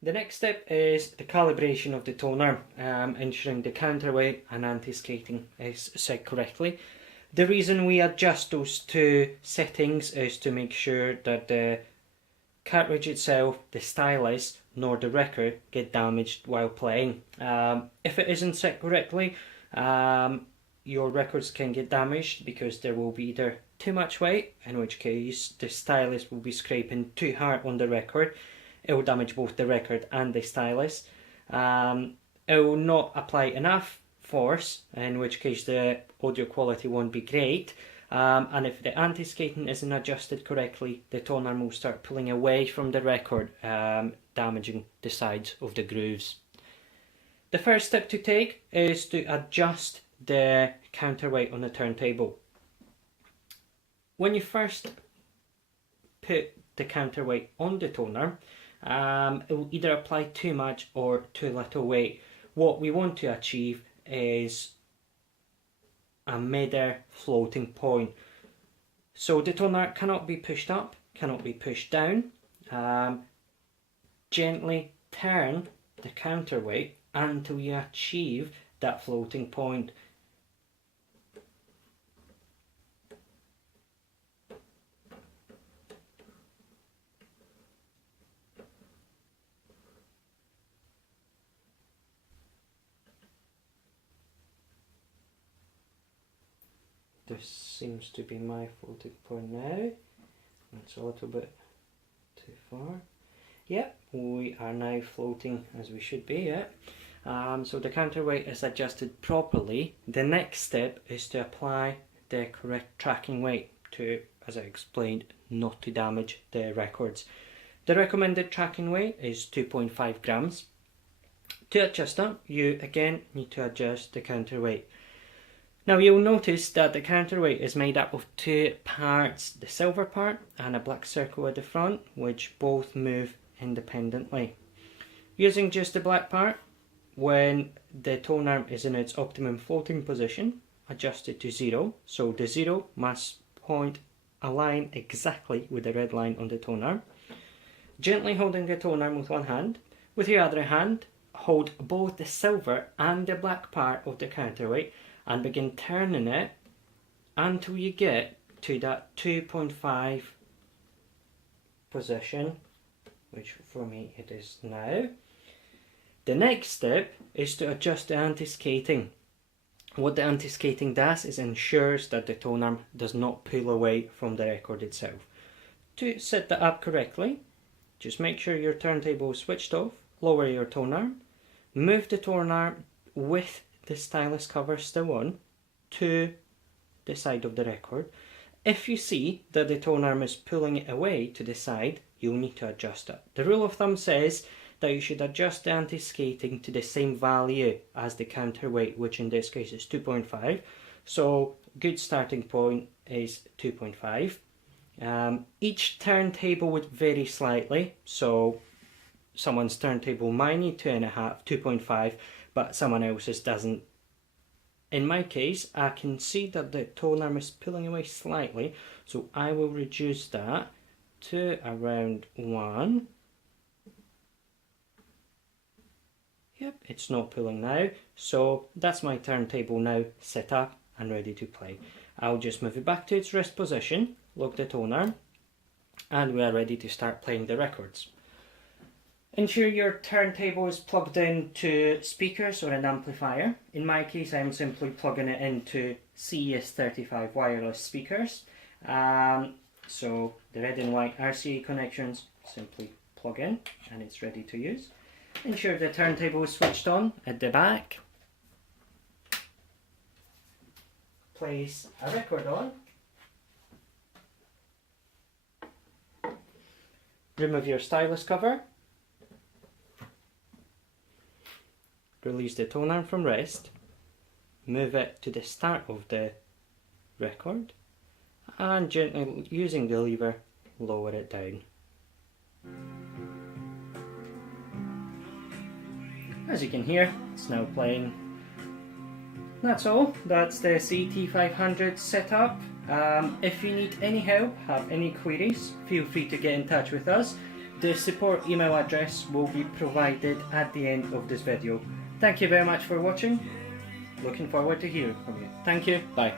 The next step is the calibration of the tonearm, ensuring the counterweight and anti-skating is set correctly. The reason we adjust those two settings is to make sure that the cartridge itself, the stylus, nor the record get damaged while playing. If it isn't set correctly, your records can get damaged because there will be either too much weight, in which case the stylus will be scraping too hard on the record. It will damage both the record and the stylus. It will not apply enough force, in which case the audio quality won't be great. And if the anti-skating isn't adjusted correctly, the tonearm will start pulling away from the record, damaging the sides of the grooves. The first step to take is to adjust the counterweight on the turntable. When you first put the counterweight on the tonearm, it will either apply too much or too little weight. What we want to achieve is a mid-air floating point. So the tonearm cannot be pushed up, cannot be pushed down. Gently turn the counterweight until you achieve that floating point. This seems to be my floating point now. It's a little bit too far. Yep, we are now floating as we should be, yeah. So the counterweight is adjusted properly. The next step is to apply the correct tracking weight to, as I explained, not to damage the records. The recommended tracking weight is 2.5 grams. To adjust that, you again need to adjust the counterweight. Now you'll notice that the counterweight is made up of two parts, the silver part and a black circle at the front, which both move independently. Using just the black part, when the tonearm is in its optimum floating position, adjust it to 0. So the 0 must point a line exactly with the red line on the tonearm. Gently holding the tonearm with one hand, with your other hand, hold both the silver and the black part of the counterweight and begin turning it until you get to that 2.5 position, which for me it is now. The next step is to adjust the anti-skating. What the anti-skating does is ensures that the tonearm does not pull away from the record itself. To set that up correctly, just make sure your turntable is switched off, lower your tonearm, move the tonearm with the stylus cover still on to the side of the record. If you see that the tonearm is pulling it away to the side, you'll need to adjust it. The rule of thumb says that you should adjust the anti-skating to the same value as the counterweight, which in this case is 2.5. So good starting point is 2.5. Each turntable would vary slightly, so someone's turntable might need 2.5, but someone else's doesn't. In my case, I can see that the tonearm is pulling away slightly, so I will reduce that to around 1. Yep, it's not pulling now, so that's my turntable now set up and ready to play. I'll just move it back to its rest position, lock the tonearm, and we are ready to start playing the records. Ensure your turntable is plugged into speakers or an amplifier. In my case, I'm simply plugging it into CES35 wireless speakers. So the red and white RCA connections simply plug in and it's ready to use. Ensure the turntable is switched on at the back. Place a record on. Remove your stylus cover. Release the tonearm from rest, move it to the start of the record, and gently, using the lever, lower it down. As you can hear, it's now playing. That's all. That's the CET 500 setup. If you need any help, have any queries, feel free to get in touch with us. The support email address will be provided at the end of this video. Thank you very much for watching. Looking forward to hearing from you. Thank you. Bye.